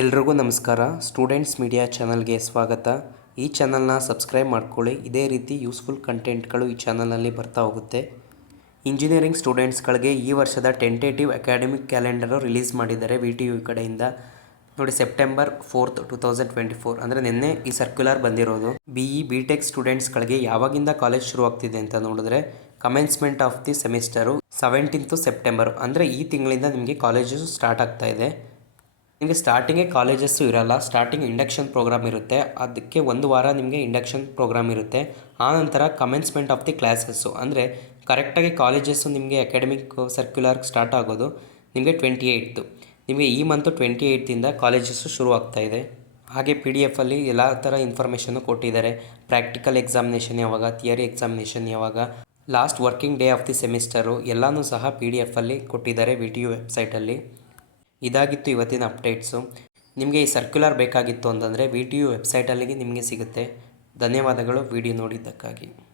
ಎಲ್ರಿಗೂ ನಮಸ್ಕಾರ. Students media ಚಾನಲ್ಗೆ ಸ್ವಾಗತ. ಈ ಚಾನಲ್ನ ಸಬ್ಸ್ಕ್ರೈಬ್ ಮಾಡ್ಕೊಳ್ಳಿ. ಇದೇ ರೀತಿ ಯೂಸ್ಫುಲ್ ಕಂಟೆಂಟ್ಗಳು ಈ ಚಾನಲ್ನಲ್ಲಿ ಬರ್ತಾ ಹೋಗುತ್ತೆ. ಇಂಜಿನಿಯರಿಂಗ್ ಸ್ಟೂಡೆಂಟ್ಸ್ಗಳಿಗೆ ಈ ವರ್ಷದ ಟೆಂಟೇಟಿವ್ ಅಕಾಡೆಮಿಕ್ ಕ್ಯಾಲೆಂಡರು ರಿಲೀಸ್ ಮಾಡಿದ್ದಾರೆ ವಿ ಟಿ ಯು ಕಡೆಯಿಂದ. ನೋಡಿ, September fourth, two thousand twenty four. ಅಂದರೆ ನಿನ್ನೆ ಈ ಸರ್ಕ್ಯುಲರ್ ಬಂದಿರೋದು. ಬಿ ಇ, ಬಿ ಟೆಕ್ ಸ್ಟೂಡೆಂಟ್ಸ್ಗಳಿಗೆ ಯಾವಾಗಿಂದ ಕಾಲೇಜ್ ಶುರು ಆಗ್ತಿದೆ ಅಂತ ನೋಡಿದ್ರೆ, commencement of the semester seventeenth September. ಅಂದರೆ ಈ ತಿಂಗಳಿಂದ ನಿಮಗೆ ಕಾಲೇಜಸ್ಸು ಸ್ಟಾರ್ಟ್ ಆಗ್ತಾ ಇದೆ. ನಿಮಗೆ ಸ್ಟಾರ್ಟಿಂಗೇ ಕಾಲೇಜಸ್ಸು ಇರಲ್ಲ ಸ್ಟಾರ್ಟಿಂಗ್ ಇಂಡಕ್ಷನ್ ಪ್ರೋಗ್ರಾಮ್ ಇರುತ್ತೆ. ಅದಕ್ಕೆ ಒಂದು ವಾರ ನಿಮಗೆ ಇಂಡಕ್ಷನ್ ಪ್ರೋಗ್ರಾಮ್ ಇರುತ್ತೆ. ಆನಂತರ ಕಮೆನ್ಸ್ಮೆಂಟ್ ಆಫ್ ದಿ ಕ್ಲಾಸಸ್ಸು ಅಂದರೆ ಕರೆಕ್ಟಾಗಿ ಕಾಲೇಜಸ್ಸು ನಿಮಗೆ ಅಕಾಡೆಮಿಕ್ ಸರ್ಕ್ಯುಲರ್ ಸ್ಟಾರ್ಟ್ ಆಗೋದು ನಿಮಗೆ ಟ್ವೆಂಟಿ ಏಯ್ತು ನಿಮಗೆ ಈ ಮಂತು ಟ್ವೆಂಟಿ ಏಯ್ತಿಂದ ಕಾಲೇಜಸ್ಸು ಶುರು ಇದೆ. ಹಾಗೆ ಪಿ ಡಿ ಎಫಲ್ಲಿ ಎಲ್ಲ ಥರ ಇನ್ಫಾರ್ಮೇಷನ್ನು ಕೊಟ್ಟಿದ್ದಾರೆ. ಪ್ರಾಕ್ಟಿಕಲ್ ಎಕ್ಸಾಮಿನೇಷನ್ ಯಾವಾಗ ಥಿಯರಿ ಎಕ್ಸಾಮಿನೇಷನ್ ಯಾವಾಗ last working day of the semester ಎಲ್ಲನೂ ಸಹ ಪಿ ಡಿ ಎಫಲ್ಲಿ ಕೊಟ್ಟಿದ್ದಾರೆ ವಿ ಟಿ ಯು ವೆಬ್ಸೈಟಲ್ಲಿ ಇದಾಗಿತ್ತು ಇವತ್ತಿನ ಅಪ್ಡೇಟ್ಸು. ನಿಮಗೆ ಈ ಸರ್ಕ್ಯುಲರ್ ಬೇಕಾಗಿತ್ತು ಅಂತಂದರೆ ವಿ ಟಿ ಯು ವೆಬ್ಸೈಟಲ್ಲಿಗೆ ನಿಮಗೆ ಸಿಗುತ್ತೆ. ಧನ್ಯವಾದಗಳು. ವಿಡಿಯೋ ನೋಡಿದ್ದಕ್ಕಾಗಿ.